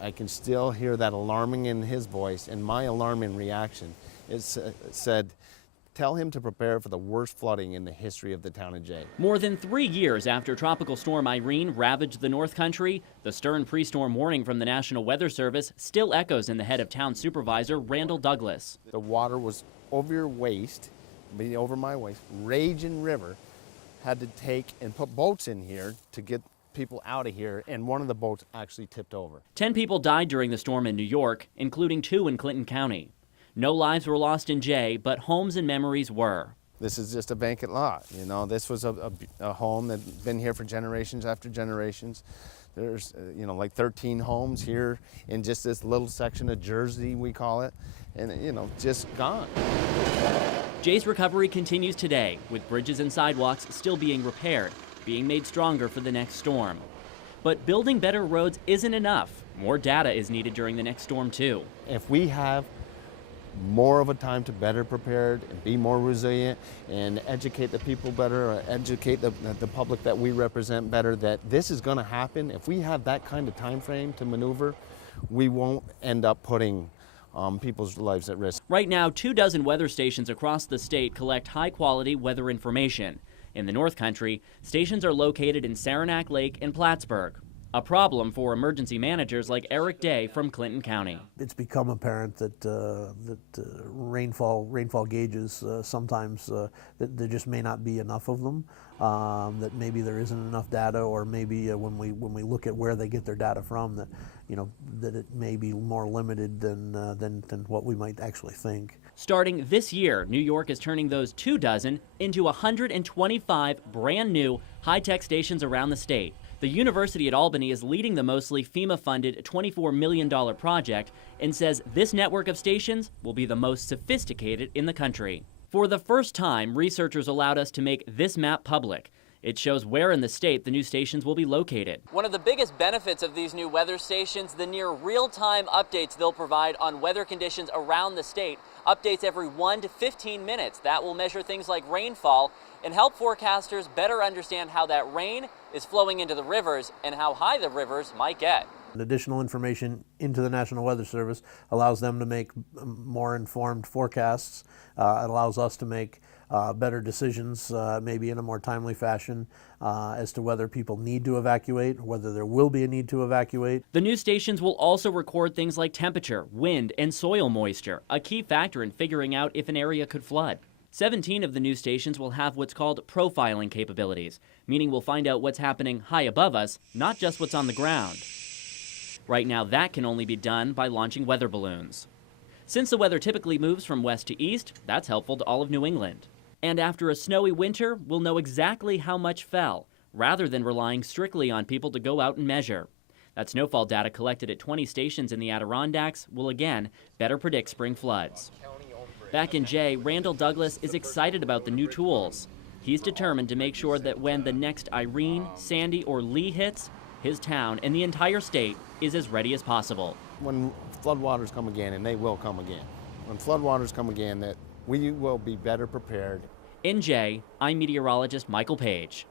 I can still hear that alarming in his voice, and my alarming reaction is said, tell him to prepare for the worst flooding in the history of the town of Jay. More than 3 years after Tropical Storm Irene ravaged the North Country, the stern pre-storm warning from the National Weather Service still echoes in the head of Town Supervisor Randall Douglas. The water was over your waist, over my waist. Raging river had to take and put boats in here to get people out of here, and one of the boats actually tipped over. 10 people died during the storm in New York, including 2 in Clinton County. No lives were lost in Jay, but homes and memories were. This is just a vacant lot. You know, this was a home that's been here for generations after generations. There's, like 13 homes here in just this little section of Jersey, we call it, and, just gone. Jay's recovery continues today, with bridges and sidewalks still being repaired, being made stronger for the next storm. But building better roads isn't enough. More data is needed during the next storm, too. If we have more of a time to better prepared and be more resilient and educate the people better, or educate the public that we represent better, that this is going to happen. If we have that kind of time frame to maneuver, we won't end up putting people's lives at risk. Right now, 24 weather stations across the state collect high-quality weather information. In the North Country, stations are located in Saranac Lake and Plattsburgh, a problem for emergency managers like Eric Day from Clinton County. It's become apparent that rainfall gauges sometimes that there just may not be enough of them. That maybe there isn't enough data, or maybe when we look at where they get their data from, that that it may be more limited than what we might actually think. Starting this year, New York is turning those 24 into 125 brand new high-tech stations around the state. The University at Albany is leading the mostly FEMA-funded $24 million project and says this network of stations will be the most sophisticated in the country. For the first time, researchers allowed us to make this map public. It shows where in the state the new stations will be located. One of the biggest benefits of these new weather stations, the near real-time updates they'll provide on weather conditions around the state. Updates every 1 to 15 minutes. That will measure things like rainfall and help forecasters better understand how that rain is flowing into the rivers and how high the rivers might get. Additional information into the National Weather Service allows them to make more informed forecasts. It allows us to make better decisions, maybe in a more timely fashion, as to whether people need to evacuate, whether there will be a need to evacuate. The new stations will also record things like temperature, wind, and soil moisture, a key factor in figuring out if an area could flood. 17 of the new stations will have what's called profiling capabilities, meaning we'll find out what's happening high above us, not just what's on the ground. Right now, that can only be done by launching weather balloons. Since the weather typically moves from west to east, that's helpful to all of New England. And after a snowy winter, we'll know exactly how much fell, rather than relying strictly on people to go out and measure. That snowfall data collected at 20 stations in the Adirondacks will again better predict spring floods. Back in Jay, Randall Douglas is excited about the new tools. He's determined to make sure that when the next Irene, Sandy, or Lee hits, his town and the entire state is as ready as possible. When floodwaters come again, and they will come again, when floodwaters come again, that we will be better prepared. In Jay, I'm meteorologist Michael Page.